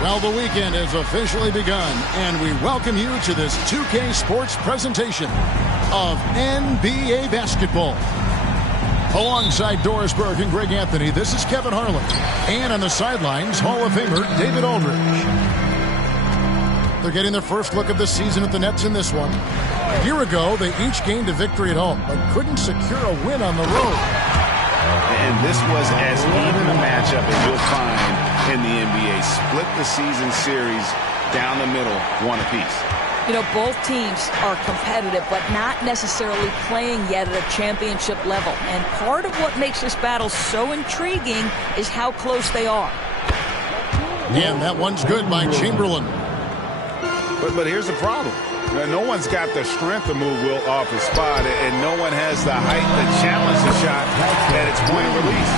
Well, the weekend has officially begun, and we welcome you to this 2K Sports presentation of NBA basketball. Alongside Doris Burke and Greg Anthony, this is Kevin Harlan. And on the sidelines, Hall of Famer David Aldridge. They're getting their first look of the season at the Nets in this one. A year ago, they each gained a victory at home, but couldn't secure a win on the road. And this was as even a matchup as you'll find in the NBA. Split the season series down the middle, one apiece. You know, both teams are competitive, but not necessarily playing yet at a championship level. And part of what makes this battle so intriguing is how close they are. And that one's good by Chamberlain. But here's the problem. No one's got the strength to move Wilt off his spot, and no one has the height to challenge the shot at its point of release.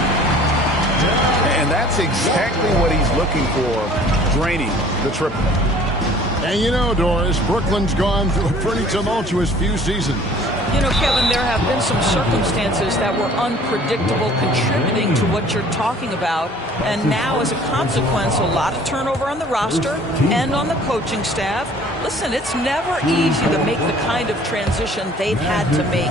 And that's exactly what he's looking for, draining the triple. And you know, Doris, Brooklyn's gone through a pretty tumultuous few seasons. You know, Kevin, there have been some circumstances that were unpredictable contributing to what you're talking about. And now, as a consequence, a lot of turnover on the roster and on the coaching staff. Listen, it's never easy to make the kind of transition they've had to make.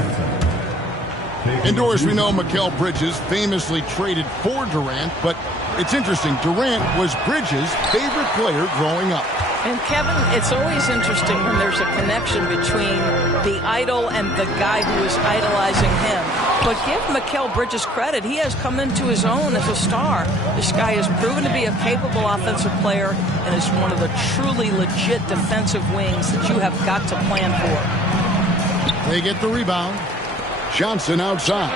And Doris, we know Mikal Bridges famously traded for Durant, but it's interesting. Durant was Bridges' favorite player growing up. And Kevin, it's always interesting when there's a connection between the idol and the guy who is idolizing him. But give Mikal Bridges credit. He has come into his own as a star. This guy has proven to be a capable offensive player and is one of the truly legit defensive wings that you have got to plan for. They get the rebound. Johnson outside.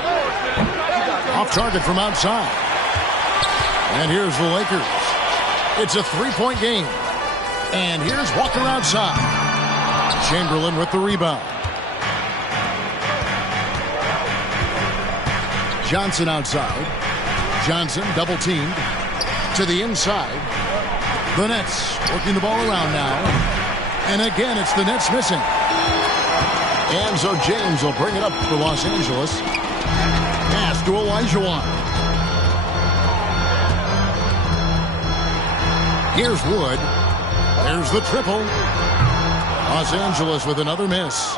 Off target from outside. And here's the Lakers. It's a three-point game. And here's Walker outside. Chamberlain with the rebound. Johnson outside. Johnson double teamed to the inside. The Nets working the ball around now. And again, it's the Nets missing. And so James will bring it up for Los Angeles. Pass to Olajuwon. Here's Wood. There's the triple. Los Angeles with another miss.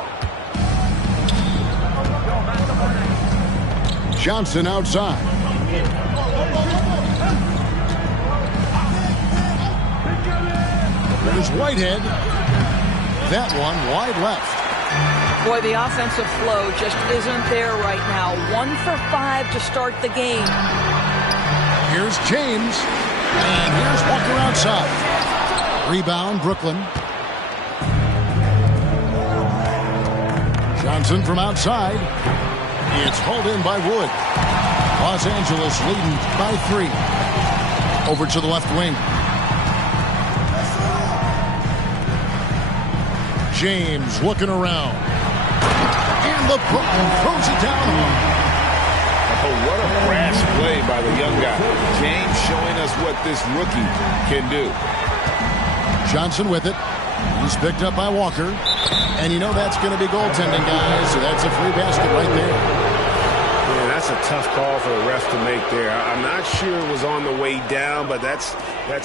Johnson outside. There's Whitehead. That one wide left. Boy, the offensive flow just isn't there right now. 1 for 5 to start the game. Here's James. And here's Walker outside. Rebound, Brooklyn. Johnson from outside. It's hauled in by Wood. Los Angeles leading by 3. Over to the left wing. James looking around. And the Brooklyn throws it down. Oh, what a brash play by the young guy. James showing us what this rookie can do. Johnson with it. He's picked up by Walker. And you know that's going to be goaltending, guys. So that's a free basket right there. Yeah, that's a tough call for the refs to make there. I'm not sure it was on the way down, but that's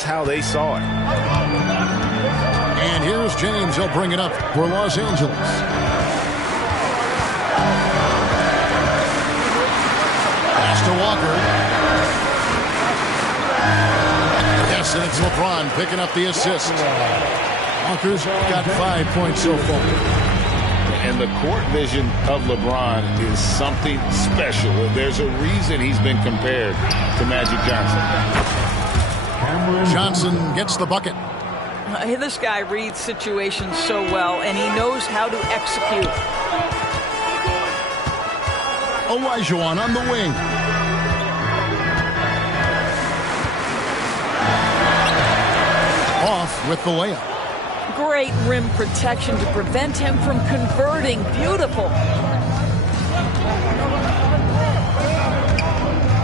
how they saw it. And here's James. He'll bring it up for Los Angeles. Pass to Walker. Yes, and it's LeBron picking up the assist. Walker's got 5 points so far. And the court vision of LeBron is something special. There's a reason he's been compared to Magic Johnson. Johnson gets the bucket. This guy reads situations so well, and he knows how to execute. Olajuwon on the wing. Off with the layup. Great rim protection to prevent him from converting. Beautiful.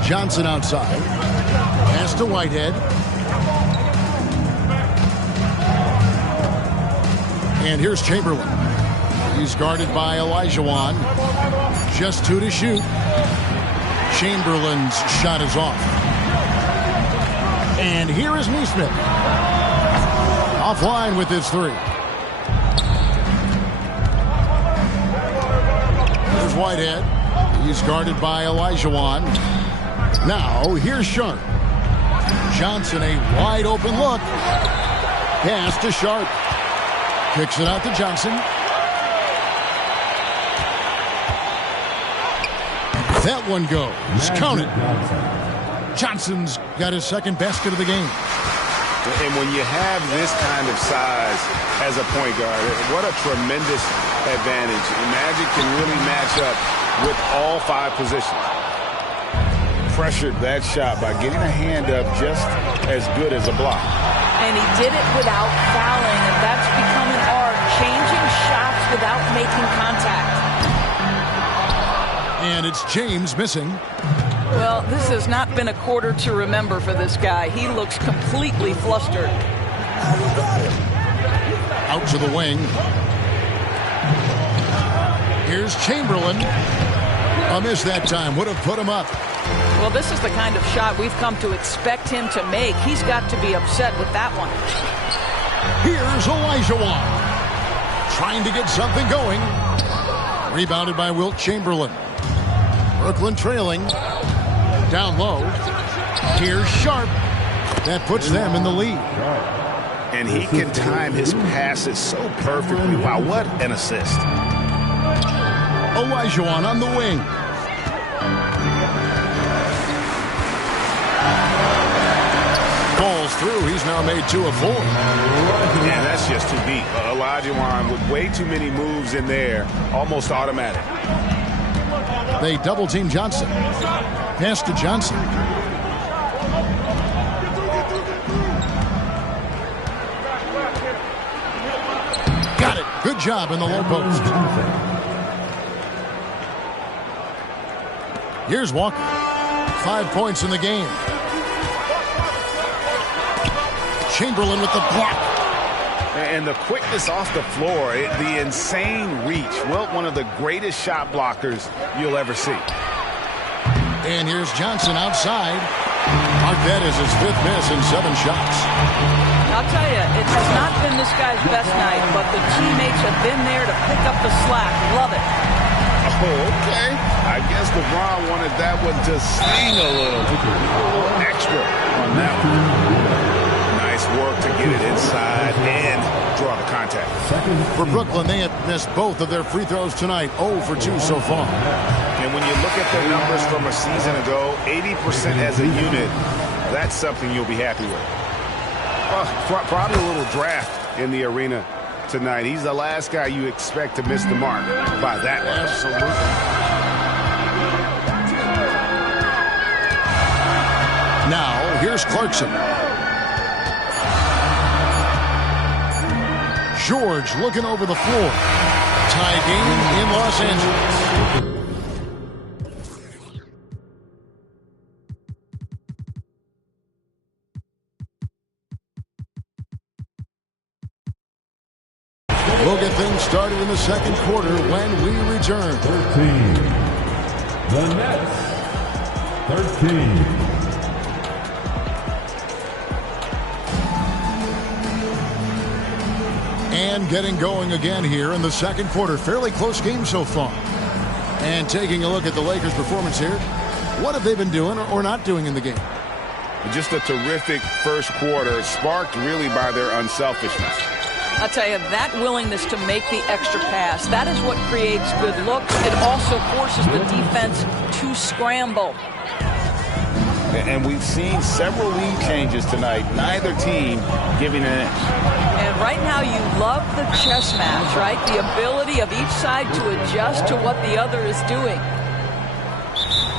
Johnson outside. Pass to Whitehead. And here's Chamberlain. He's guarded by Olajuwon. Just 2 to shoot. Chamberlain's shot is off. And here is Nesmith. Offline with his three. Here's Whitehead. He's guarded by Olajuwon. Now, here's Sharp. Johnson, a wide open look. Pass to Sharp. Kicks it out to Johnson. That one goes. Counted. Johnson's got his second basket of the game. And when you have this kind of size as a point guard, what a tremendous advantage. Magic can really match up with all 5 positions. Pressured that shot by getting a hand up just as good as a block. And he did it without fouling, and that's become an art, changing shots without making contact. And it's James missing. Well, this has not been a quarter to remember for this guy. He looks completely flustered. Out to the wing. Here's Chamberlain. A miss that time. Would have put him up. Well, this is the kind of shot we've come to expect him to make. He's got to be upset with that one. Here's Olajuwon. Trying to get something going. Rebounded by Wilt Chamberlain. Brooklyn trailing. Down low. Here's Sharp. That puts them in the lead. And he can time his passes so perfectly. Wow, what an assist. Olajuwon on the wing. Falls through. He's now made 2 of 4. Yeah, that's just too deep. Olajuwon with way too many moves in there. Almost automatic. They double-team Johnson. Pass to Johnson. Got it. Good job in the low post. Here's Walker. 5 points in the game. Chamberlain with the block. And the quickness off the floor, the insane reach. Well, one of the greatest shot blockers you'll ever see. And here's Johnson outside. Marquette is his 5th miss in 7 shots. I'll tell you, it has not been this guy's best night, but the teammates have been there to pick up the slack. Love it. Oh, okay. I guess LeBron wanted that one to sting a little extra on that one. Nice work to get it inside and draw the contact. For Brooklyn, they have missed both of their free throws tonight. 0 for 2 so far. And when you look at the numbers from a season ago, 80% as a unit, that's something you'll be happy with. Probably a little draft in the arena tonight. He's the last guy you expect to miss the mark by that much. Absolutely. Now, here's Clarkson. George looking over the floor. Tie game in Los Angeles. We'll get things started in the second quarter when we return. 13. The Nets. 13. And getting going again here in the second quarter. Fairly close game so far. And taking a look at the Lakers' performance here. What have they been doing or not doing in the game? Just a terrific first quarter, sparked really by their unselfishness. I'll tell you, that willingness to make the extra pass, that is what creates good looks. It also forces the defense to scramble. And we've seen several lead changes tonight, neither team giving an inch. And right now you love the chess match, right? The ability of each side to adjust to what the other is doing.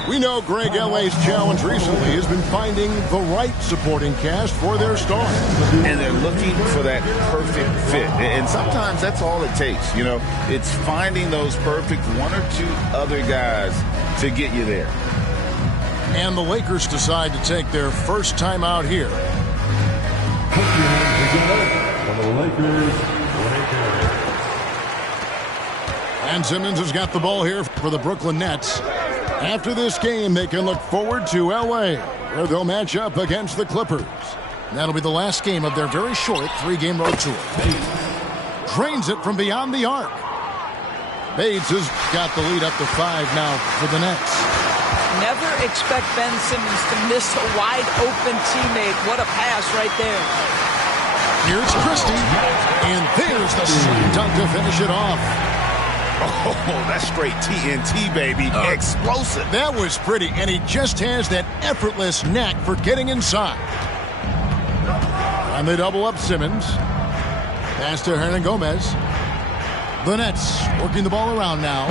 We know Greg L.A.'s challenge recently has been finding the right supporting cast for their stars. And they're looking for that perfect fit. And sometimes that's all it takes. You know, it's finding those perfect 1 or 2 other guys to get you there. And the Lakers decide to take their first time out here. Put your hands together for the Lakers. And Simmons has got the ball here for the Brooklyn Nets. After this game, they can look forward to L.A., where they'll match up against the Clippers. That'll be the last game of their very short 3-game road tour. Drains it from beyond the arc. Bates has got the lead up to 5 now for the Nets. Never expect Ben Simmons to miss a wide-open teammate. What a pass right there. Here's Christie, and there's the slam dunk to finish it off. Oh, that's straight TNT, baby. Explosive. That was pretty, and he just has that effortless knack for getting inside. And they double up Simmons. Pass to Hernangomez. The Nets working the ball around now.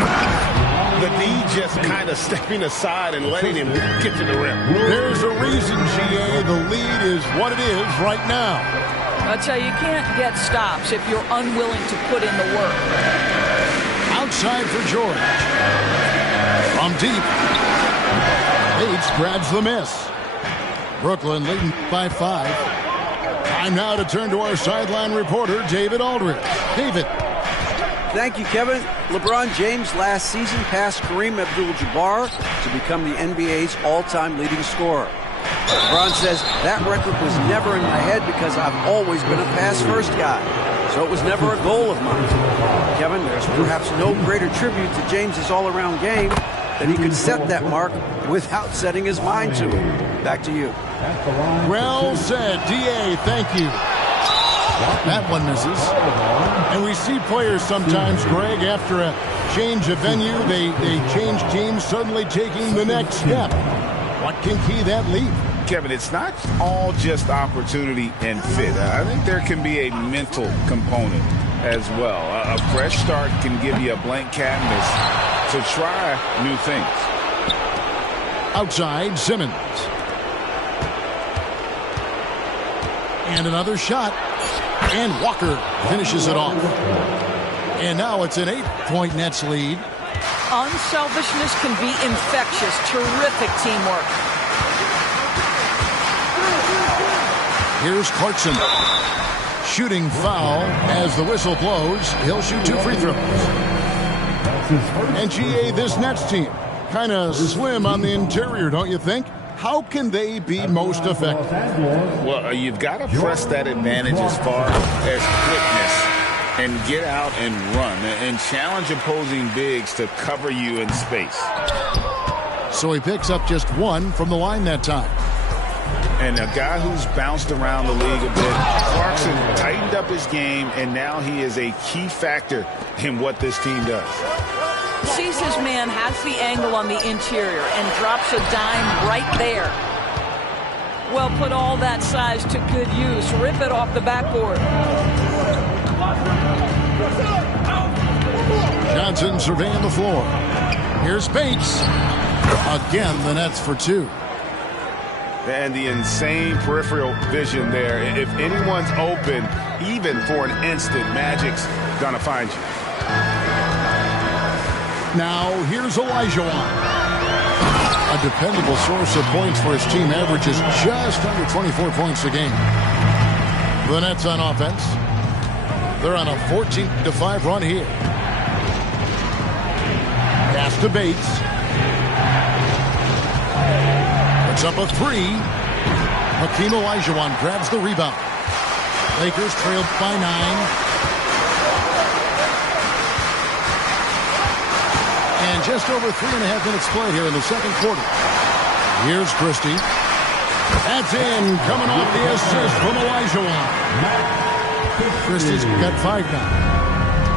The D just kind of stepping aside and letting him get to the rim. There's a reason, GA. The lead is what it is right now. I'll tell you, you can't get stops if you're unwilling to put in the work. Outside for George. From deep. Bates grabs the miss. Brooklyn leading by 5. Time now to turn to our sideline reporter, David Aldridge. David. Thank you, Kevin. LeBron James last season passed Kareem Abdul-Jabbar to become the NBA's all-time leading scorer. LeBron says, that record was never in my head because I've always been a pass-first guy. So it was never a goal of mine. Kevin, there's perhaps no greater tribute to James's all-around game that he could set that mark without setting his mind to it. Back to you. Well said, D.A. Thank you. That one misses. And we see players sometimes, Greg, after a change of venue, they change teams, suddenly taking the next step. What can key that leap? Kevin, it's not all just opportunity and fit. I think there can be a mental component as well. A fresh start can give you a blank canvas to try new things. Outside, Simmons. And another shot. And Walker finishes it off. And now it's an 8-point Nets lead. Unselfishness can be infectious. Terrific teamwork. Here's Clarkson. Shooting foul as the whistle blows. He'll shoot 2 free throws. And GA, this Nets team, kind of slim on the interior, don't you think? How can they be most effective? Well, you've got to press that advantage as far as quickness and get out and run and challenge opposing bigs to cover you in space. So he picks up just 1 from the line that time. And a guy who's bounced around the league a bit, Clarkson tightened up his game, and now he is a key factor in what this team does. Sees his man, has the angle on the interior, and drops a dime right there. Well, put all that size to good use. Rip it off the backboard. Johnson surveying the floor. Here's Bates. Again, the Nets for 2. And the insane peripheral vision there. If anyone's open, even for an instant, Magic's gonna find you. Now, here's Olajuwon. A dependable source of points for his team, averages just under 24 points a game. The Nets on offense. They're on a 14-5 run here. Pass to Bates. Puts up a 3. Hakeem Olajuwon grabs the rebound. Lakers trailed by 9. And just over 3.5 minutes played here in the second quarter. Here's Christie. That's in, coming off the assist from Olajuwon. Christie's got 5 now.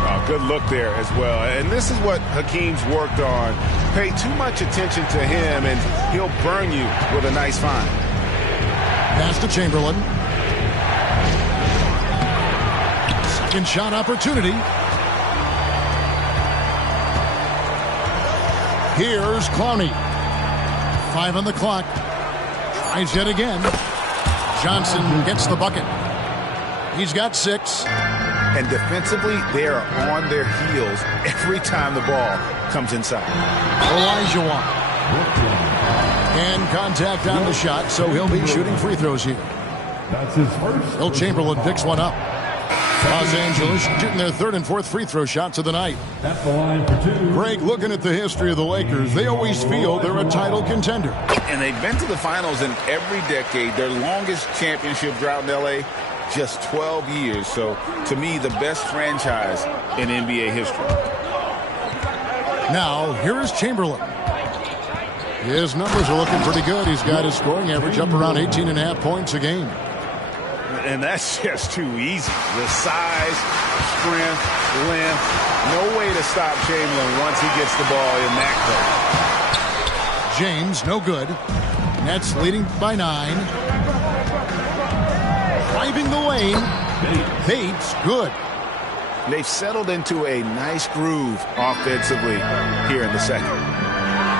Oh, good look there as well. And this is what Hakeem's worked on. Pay too much attention to him, and he'll burn you with a nice find. Pass to Chamberlain. Second shot opportunity. Here's Clowney. 5 on the clock. Tries yet again. Johnson gets the bucket. He's got 6. And defensively, they are on their heels every time the ball comes inside. Olajuwon. And contact on the shot, so he'll be shooting free throws here. That's his first. Will Chamberlain picks one up. Los Angeles shooting their third and fourth free throw shots of the night. At the line for two. Greg, looking at the history of the Lakers, they always feel they're a title contender. And they've been to the finals in every decade. Their longest championship drought in L.A., just 12 years. So, to me, the best franchise in NBA history. Now, here is Chamberlain. His numbers are looking pretty good. He's got his scoring average up around 18.5 points a game. And that's just too easy. The size, strength, length, no way to stop Chamberlain once he gets the ball in that court. James, no good. Nets leading by 9. Driving the lane. Bates, good. They've settled into a nice groove offensively here in the second.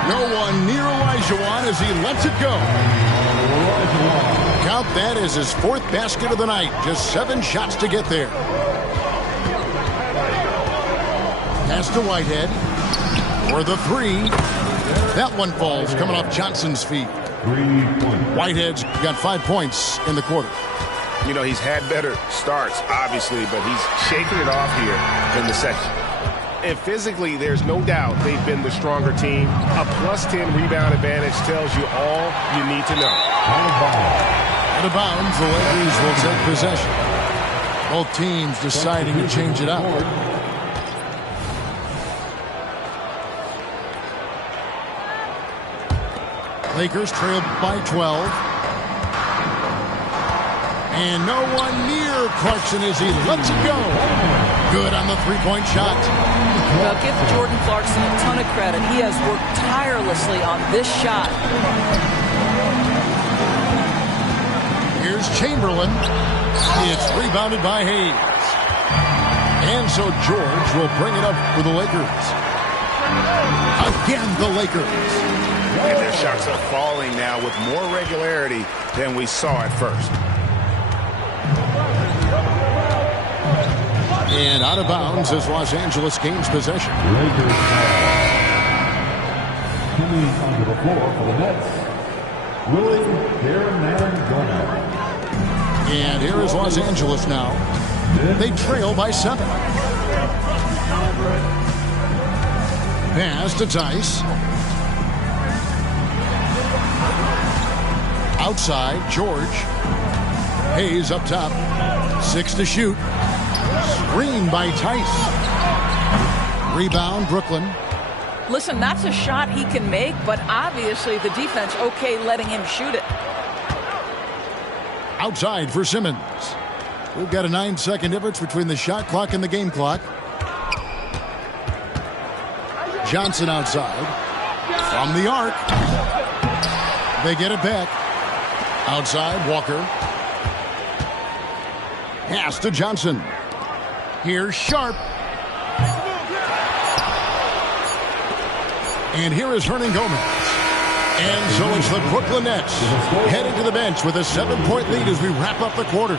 No one near Olajuwon as he lets it go. Count that as his fourth basket of the night. Just 7 shots to get there. Pass to Whitehead for the 3. That one falls coming off Johnson's feet. 3 points. Whitehead's got 5 points in the quarter. You know, he's had better starts, obviously, but he's shaking it off here in the second. And physically, there's no doubt they've been the stronger team. A +10 rebound advantage tells you all you need to know. Out of bounds, the Lakers will take possession. Both teams deciding to change it up. Lakers trail by 12. And no one near Clarkson as he lets it go. Good on the three-point shot. Well, give Jordan Clarkson a ton of credit. He has worked tirelessly on this shot. Here's Chamberlain. It's rebounded by Hayes. And so George will bring it up for the Lakers. Again, the Lakers. And their shots are falling now with more regularity than we saw at first. And out of bounds as Los Angeles gains possession. Lakers coming onto the floor for the Nets. Willie Gomez. And here is Los Angeles now. They trail by 7. Pass to Tice. Outside, George. Hayes up top. 6 to shoot. Screen by Tice. Rebound, Brooklyn. Listen, that's a shot he can make, but obviously the defense okay letting him shoot it. Outside for Simmons. We've got a 9-second difference between the shot clock and the game clock. Johnson outside. From the arc. They get it back. Outside, Walker. Pass to Johnson. Here's Sharp. And here is Hernan Gomez. And so it's the Brooklyn Nets heading to the bench with a 7-point lead as we wrap up the quarter.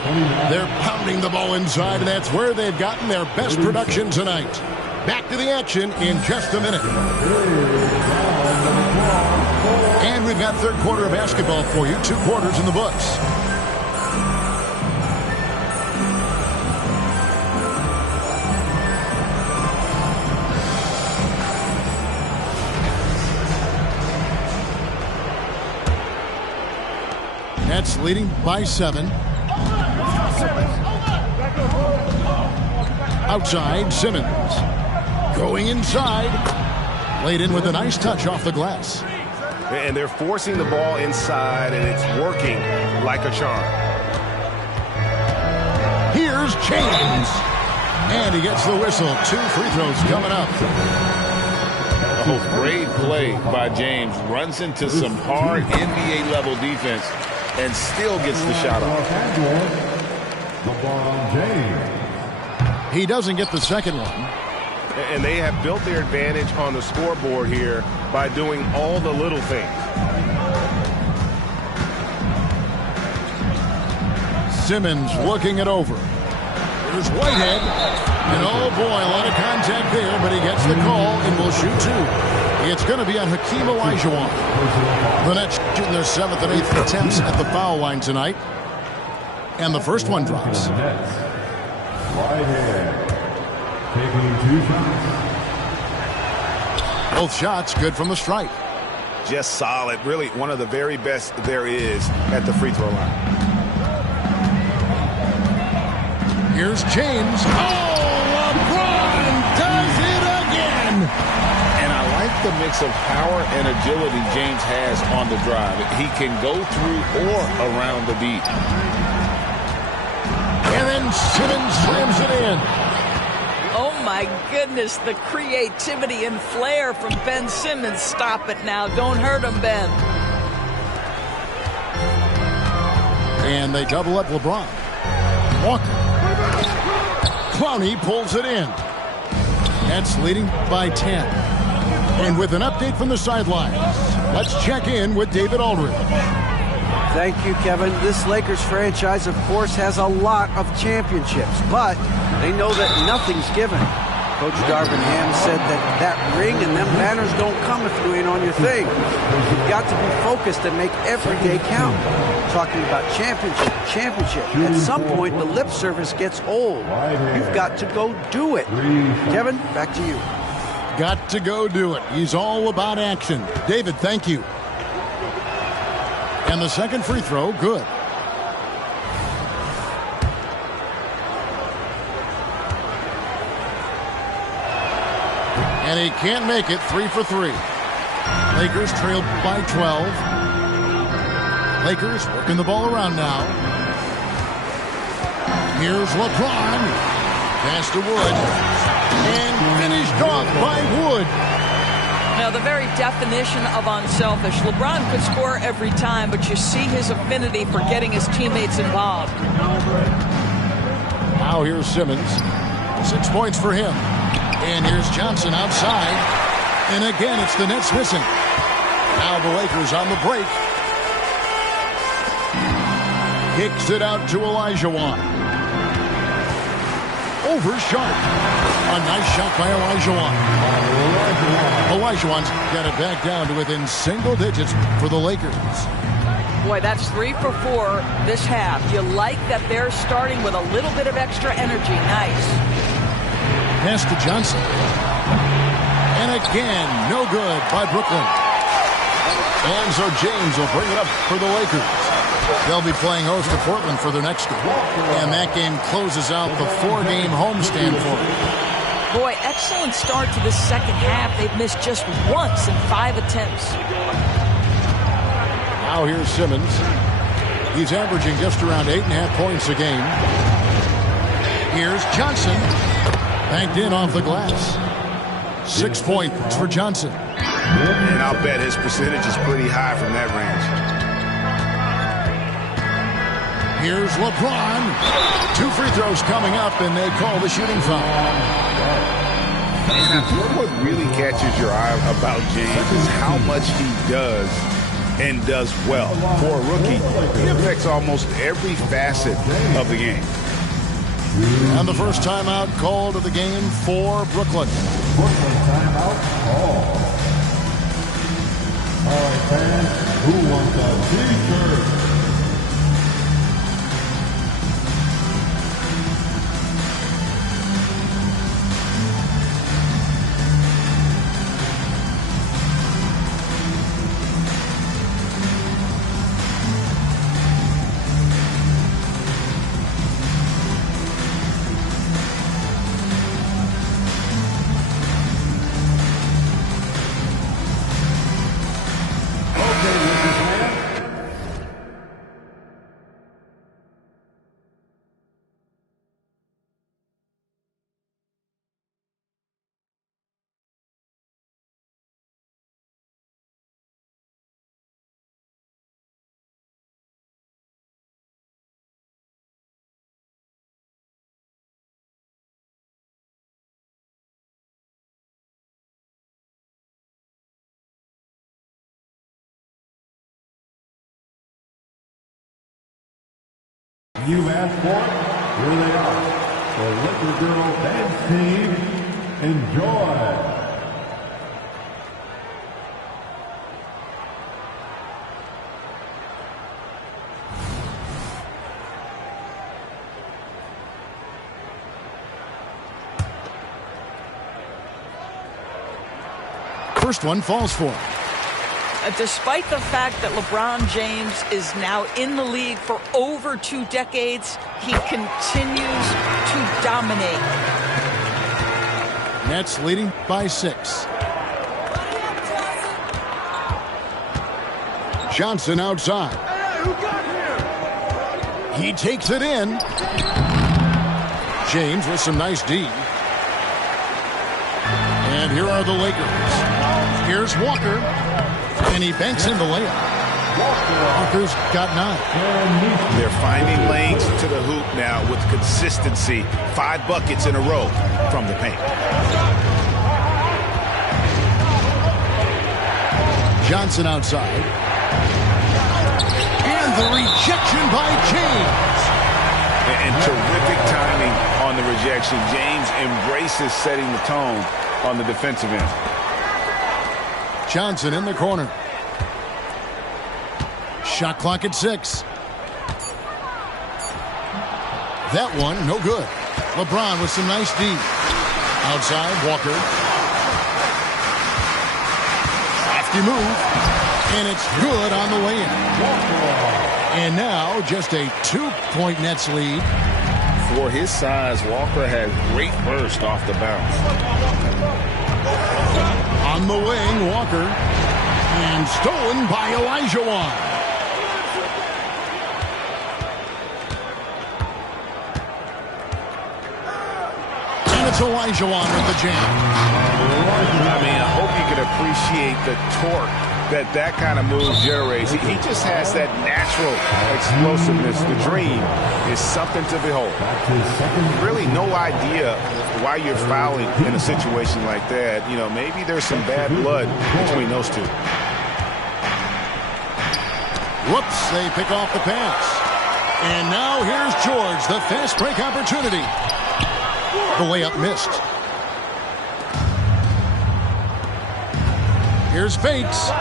They're pounding the ball inside, and that's where they've gotten their best production tonight. Back to the action in just a minute. And we've got third quarter of basketball for you. 2 quarters in the books. Nets leading by 7. Outside, Simmons. Going inside. Laid in with a nice touch off the glass. And they're forcing the ball inside, and it's working like a charm. Here's James. And he gets the whistle. 2 free throws coming up. Oh, great play by James. Runs into some hard NBA-level defense and still gets the shot off. LeBron James. He doesn't get the second one. And they have built their advantage on the scoreboard here by doing all the little things. Simmons looking it over. Here's Whitehead. And oh boy, a lot of contact there, but he gets the call and will shoot 2. It's going to be on Hakeem Olajuwon. The Nets shooting their 7th and 8th attempts at the foul line tonight. And the first one drops. right hand. Taking 2 shots. Both shots good from the stripe. Just solid. Really one of the very best there is at the free throw line. Here's James. Oh, LeBron does it again. And I like the mix of power and agility James has on the drive. He can go through or around the beat. And then Simmons slams it in. Oh, my goodness, the creativity and flair from Ben Simmons. Stop it now. Don't hurt him, Ben. And they double up LeBron. Walker. Clowney pulls it in. Nets leading by 10. And with an update from the sidelines, let's check in with David Aldridge. Thank you, Kevin. This Lakers franchise, of course, has a lot of championships, but they know that nothing's given. Coach Darvin Ham said that ring and them banners don't come if you ain't on your thing. You've got to be focused and make every day count. Talking about championship. At some point, the lip service gets old. You've got to go do it. Kevin, back to you. Got to go do it. He's all about action. David, thank you. And the second free throw, good. And he can't make it. 3 for 3. Lakers trailed by 12. Lakers working the ball around now. Here's LeBron. Pass to Wood. And finished off by Wood. Now, the very definition of unselfish. LeBron could score every time, but you see his affinity for getting his teammates involved. Now here's Simmons. 6 points for him. And here's Johnson outside. And again, it's the Nets missing. Now the Lakers on the break. Kicks it out to Olajuwon. Over Sharp. A nice shot by Olajuwon. Olajuwon's got it back down to within single digits for the Lakers. Boy, that's 3 for 4 this half. You like that they're starting with a little bit of extra energy. Nice. Pass to Johnson. And again, no good by Brooklyn. And so James will bring it up for the Lakers. They'll be playing host to Portland for their next game. And that game closes out the 4-game homestand for them. Boy, excellent start to this second half. They've missed just once in 5 attempts. Now here's Simmons. He's averaging just around 8.5 points a game. Here's Johnson. Banked in off the glass. 6 points for Johnson. And I'll bet his percentage is pretty high from that range. Here's LeBron. 2 free throws coming up, and they call the shooting foul. And what really catches your eye about James is how much he does and does well. For a rookie, he affects almost every facet of the game. And the first timeout called of the game for Brooklyn. Brooklyn timeout call. All right, fans, who wants a t-shirt? You asked for it, here they are. The Liquor Girl dance team, enjoy. first one falls for him. Despite the fact that LeBron James is now in the league for over 2 decades, he continues to dominate. Nets leading by 6. Johnson outside. He takes it in. James with some nice D. And here are the Lakers. Here's Walker. And he banks in the layup. Walker's got 9. They're finding lanes to the hoop now with consistency. 5 buckets in a row from the paint. Johnson outside. And the rejection by James. And terrific timing on the rejection. James embraces setting the tone on the defensive end. Johnson in the corner. Shot clock at 6. That one, no good. LeBron with some nice D. Outside, Walker. Crafty move. And it's good on the way in. And now just a 2-point Nets lead. For his size, Walker had great burst off the bounce. On the wing, Walker. And stolen by Olajuwon. And it's Olajuwon with the jam. I mean, I hope you can appreciate the torque that kind of move generates. He just has that natural explosiveness. The dream is something to behold. Really no idea why you're fouling in a situation like that. You know, maybe there's some bad blood between those two. Whoops, they pick off the pass. And now here's George, the fast break opportunity. The layup missed. Here's Bates.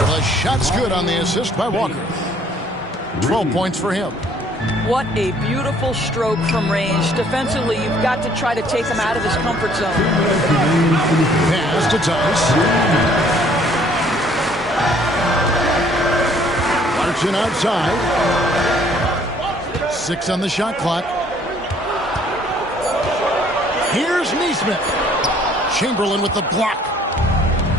The shot's good on the assist by Walker. 12 points for him. What a beautiful stroke from range. Defensively, you've got to try to take him out of his comfort zone. Pass to Tice. Clarkson outside. 6 on the shot clock. Here's Nesmith. Chamberlain with the block.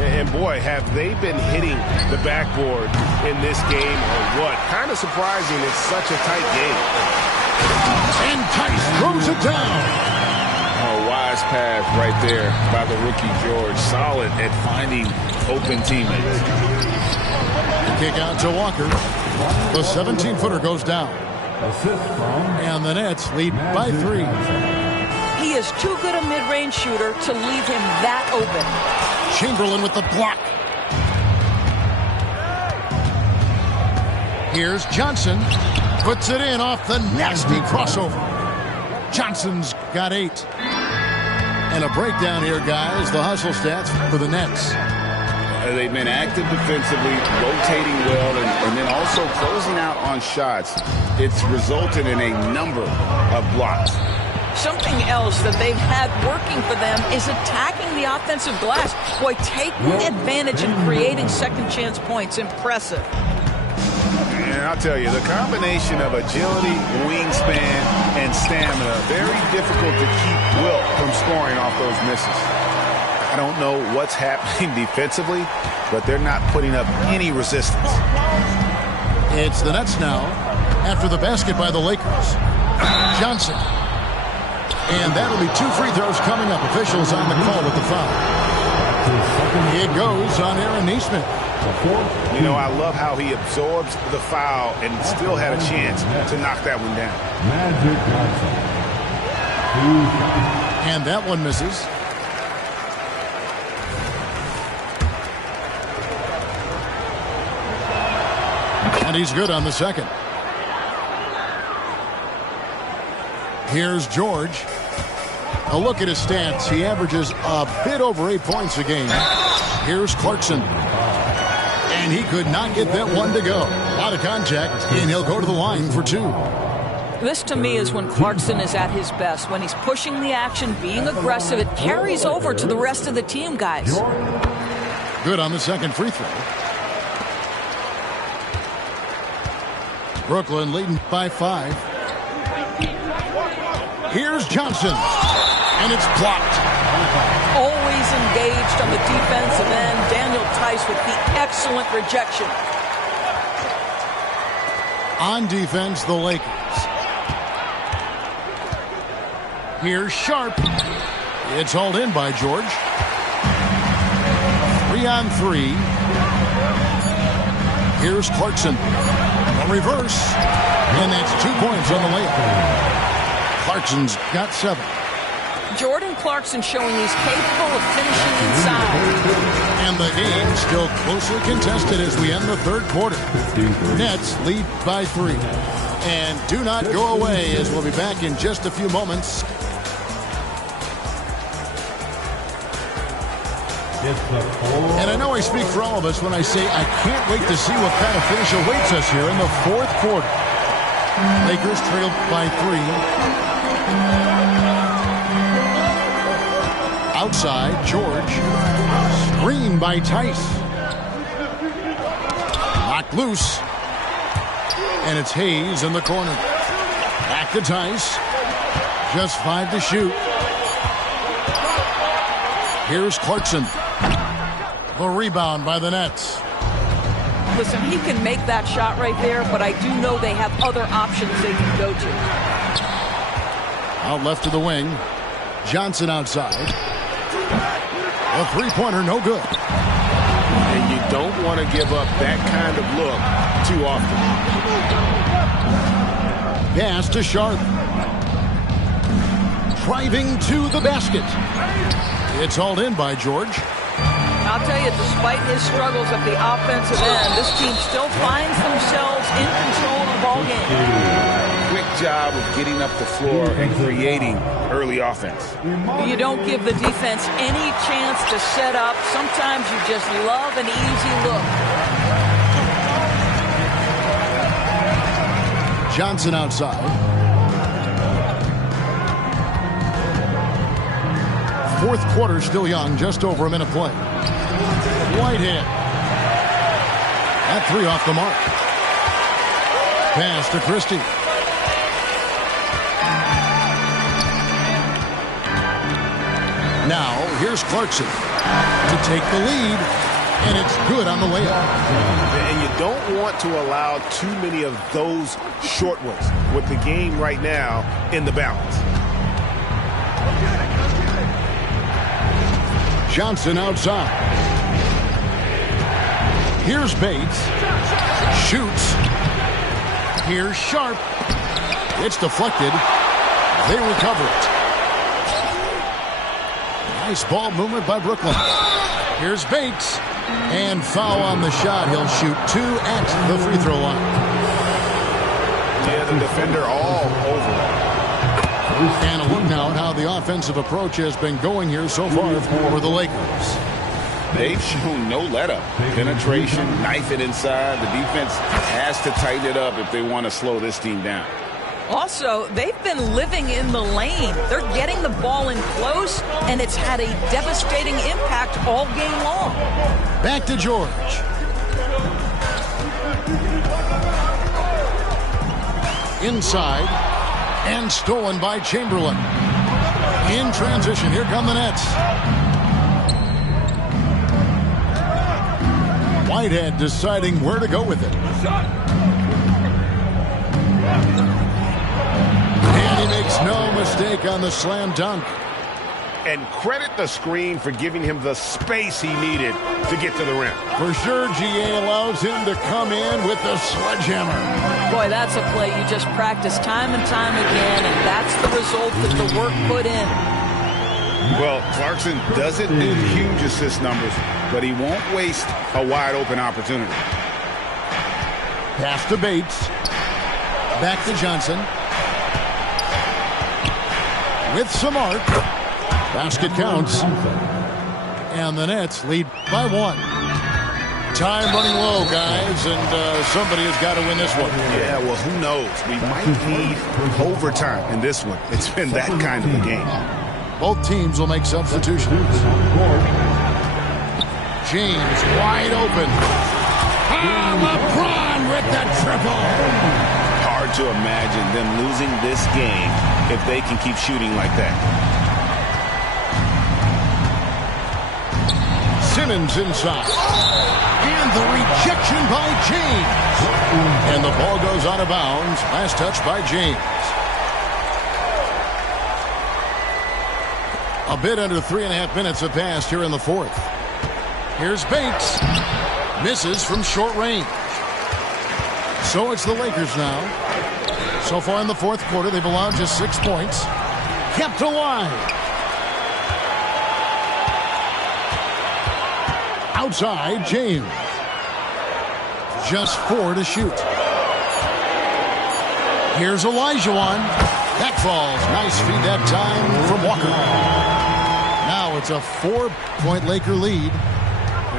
And boy, have they been hitting the backboard in this game or what? Kind of surprising. It's such a tight game. And Tice throws it down. Oh, wise pass right there by the rookie George. Solid at finding open teammates. The kick out to Walker. The 17-footer goes down. And the Nets lead by 3. He is too good a mid-range shooter to leave him that open. Chamberlain with the block. Here's Johnson. Puts it in off the nasty crossover. Johnson's got 8. And a breakdown here, guys. The hustle stats for the Nets. They've been active defensively, rotating well, and then also closing out on shots. It's resulted in a number of blocks. Something else that they've had working for them is attacking the offensive glass. Boy, taking advantage and creating second chance points. Impressive. And I'll tell you, the combination of agility, wingspan, and stamina, very difficult to keep Wilt from scoring off those misses. I don't know what's happening defensively, but they're not putting up any resistance. It's the Nets now after the basket by the Lakers. Johnson. And that'll be 2 free throws coming up. Officials on the call with the foul. It goes on Aaron Nesmith. You know, I love how he absorbs the foul and still had a chance to knock that one down. And that one misses. And he's good on the second. Here's George. A look at his stats. He averages a bit over 8 points a game. Here's Clarkson. And he could not get that one to go. A lot of contact, and he'll go to the line for 2. This, to me, is when Clarkson is at his best. When he's pushing the action, being aggressive, it carries over to the rest of the team, guys. Good on the second free throw. Brooklyn leading by 5. Here's Johnson. And it's blocked. Always engaged on the defensive end. Daniel Theis with the excellent rejection. On defense, the Lakers. Here's Sharp. It's hauled in by George. 3-on-3. Here's Clarkson. A reverse. And that's 2 points on the layup. Clarkson's got 7. Jordan Clarkson showing he's capable of finishing inside. And the game still closely contested as we end the third quarter. Nets lead by 3. And do not go away, as we'll be back in just a few moments. And I know I speak for all of us when I say I can't wait to see what kind of finish awaits us here in the fourth quarter. Lakers trailed by 3. Outside, George. Screen by Theis. Knocked loose. And it's Hayes in the corner. Back to Theis. Just 5 to shoot. Here's Clarkson. The rebound by the Nets. Listen, he can make that shot right there, but I do know they have other options they can go to. Out left to the wing. Johnson outside. A three-pointer, no good. And you don't want to give up that kind of look too often. Pass to Sharp. Driving to the basket. It's hauled in by George. I'll tell you, despite his struggles at the offensive end, this team still finds themselves in control of the ball game. Quick job of getting up the floor and creating early offense. You don't give the defense any chance to set up. Sometimes you just love an easy look. Johnson outside. Fourth quarter still young, just over a minute play. Whitehead. That 3 off the mark. Pass to Christie. Now, here's Clarkson to take the lead, and it's good on the layup. And you don't want to allow too many of those short ones with the game right now in the balance. Johnson outside. Here's Bates. Shoots. Here's Sharp. It's deflected. They recover it. Nice ball movement by Brooklyn. Here's Bates. And foul on the shot. He'll shoot 2 at the free throw line. Yeah, the defender all over. And a look now at how the offensive approach has been going here so far for the Lakers. They've shown no let-up. Penetration, knife it inside. The defense has to tighten it up if they want to slow this team down. Also, they've been living in the lane. They're getting the ball in close, and it's had a devastating impact all game long. Back to George. Inside. And stolen by Chamberlain. In transition, here come the Nets. Whitehead deciding where to go with it. And he makes no mistake on the slam dunk. And credit the screen for giving him the space he needed to get to the rim. For sure, GA allows him to come in with the sledgehammer. Boy, that's a play you just practice time and time again, and that's the result of the work put in. Well, Clarkson doesn't do the huge assist numbers, but he won't waste a wide-open opportunity. Pass to Bates. Back to Johnson. With some arc. Basket counts. And the Nets lead by 1. Time running low, guys, and somebody has got to win this one. Yeah, well, who knows? We might need overtime in this one. It's been that kind of a game. Both teams will make substitutions. James wide open. LeBron with the triple. Hard to imagine them losing this game if they can keep shooting like that. Simmons inside. And the rejection by James. And the ball goes out of bounds. Last touch by James. A bit under 3.5 minutes have passed here in the fourth. Here's Banks. Misses from short range. So it's the Lakers now. So far in the fourth quarter, they've allowed just 6 points. Kept alive. Outside, James. Just 4 to shoot. Here's Olajuwon. That falls. Nice feed that time from Walker. Now it's a 4-point Laker lead.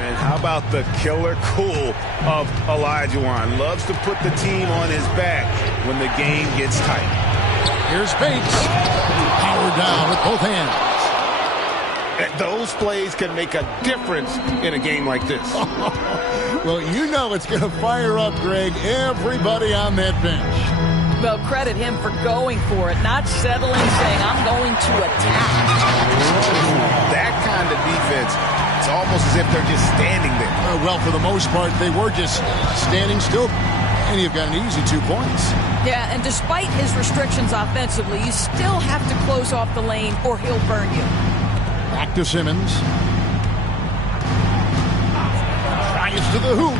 And how about the killer cool of Olajuwon? Loves to put the team on his back when the game gets tight. Here's Banks. Powered down with both hands. Those plays can make a difference in a game like this. Well, you know it's going to fire up, Greg, everybody on that bench. Well, credit him for going for it, not settling, saying, I'm going to attack. That kind of defense, it's almost as if they're just standing there. Well, for the most part, they were just standing still, and you've got an easy 2 points. Yeah, and despite his restrictions offensively, you still have to close off the lane or he'll burn you. Back to Simmons. Tries to the hoop.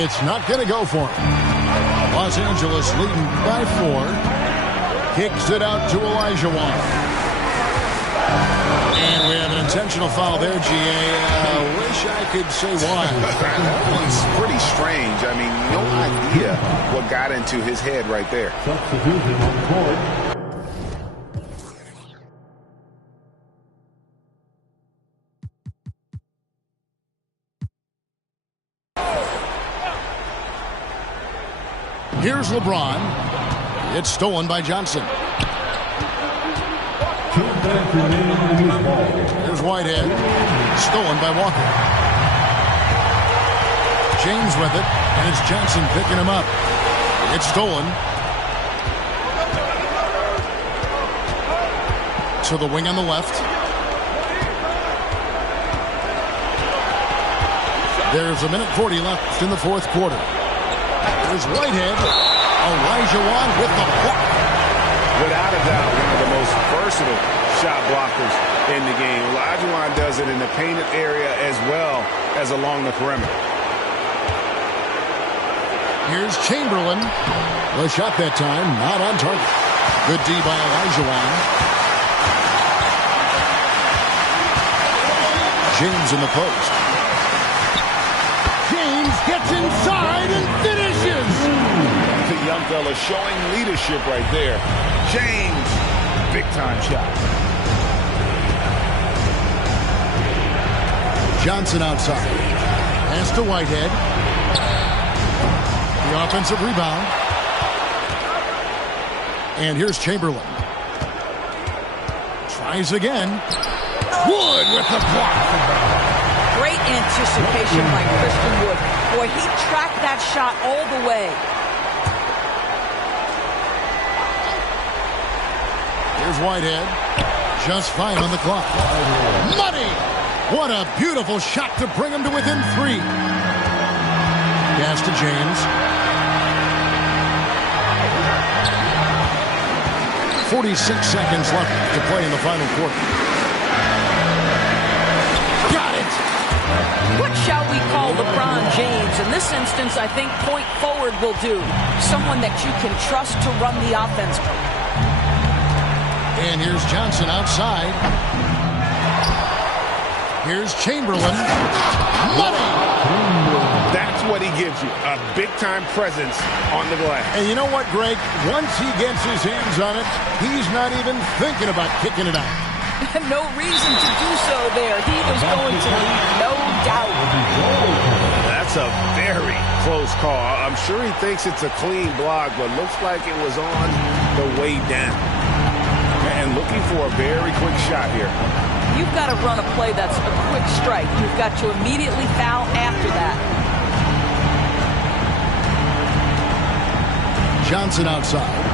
It's not going to go for him. Los Angeles leading by 4. Kicks it out to Olajuwon. And we have an intentional foul there, G.A. Wish I could say why. That one's pretty strange. I mean, no idea what got into his head right there. Substitution on court. Here's LeBron. It's stolen by Johnson. Here's Whitehead. Stolen by Walker. James with it, and it's Johnson picking him up. It's stolen. To the wing on the left. There's 1:40 left in the fourth quarter. There's Whitehead. Olajuwon with the block. Without a doubt, one of the most versatile shot blockers in the game. Olajuwon does it in the painted area as well as along the perimeter. Here's Chamberlain. The shot that time, not on target. Good D by Olajuwon. James in the post. James gets inside and finishes. The young fella showing leadership right there. James, big-time shot. Johnson outside. Pass to Whitehead. The offensive rebound. And here's Chamberlain. Tries again. Wood with the block. Great anticipation by Christian Wood. Boy, he tracked that shot all the way. Here's Whitehead. Just 5 on the clock. Money! What a beautiful shot to bring him to within 3. Pass to James. 46 seconds left to play in the final quarter. Got it! What shall we call LeBron James? In this instance, I think point forward will do. Someone that you can trust to run the offense. And here's Johnson outside. Here's Chamberlain. Money! That's what he gives you, a big-time presence on the glass. And you know what, Greg? Once he gets his hands on it, he's not even thinking about kicking it out. No reason to do so there. He was going to lead, no doubt. That's a very close call. I'm sure he thinks it's a clean block, but looks like it was on the way down. And looking for a very quick shot here. you've got to run a play that's a quick strike. You've got to immediately foul after that. Johnson outside.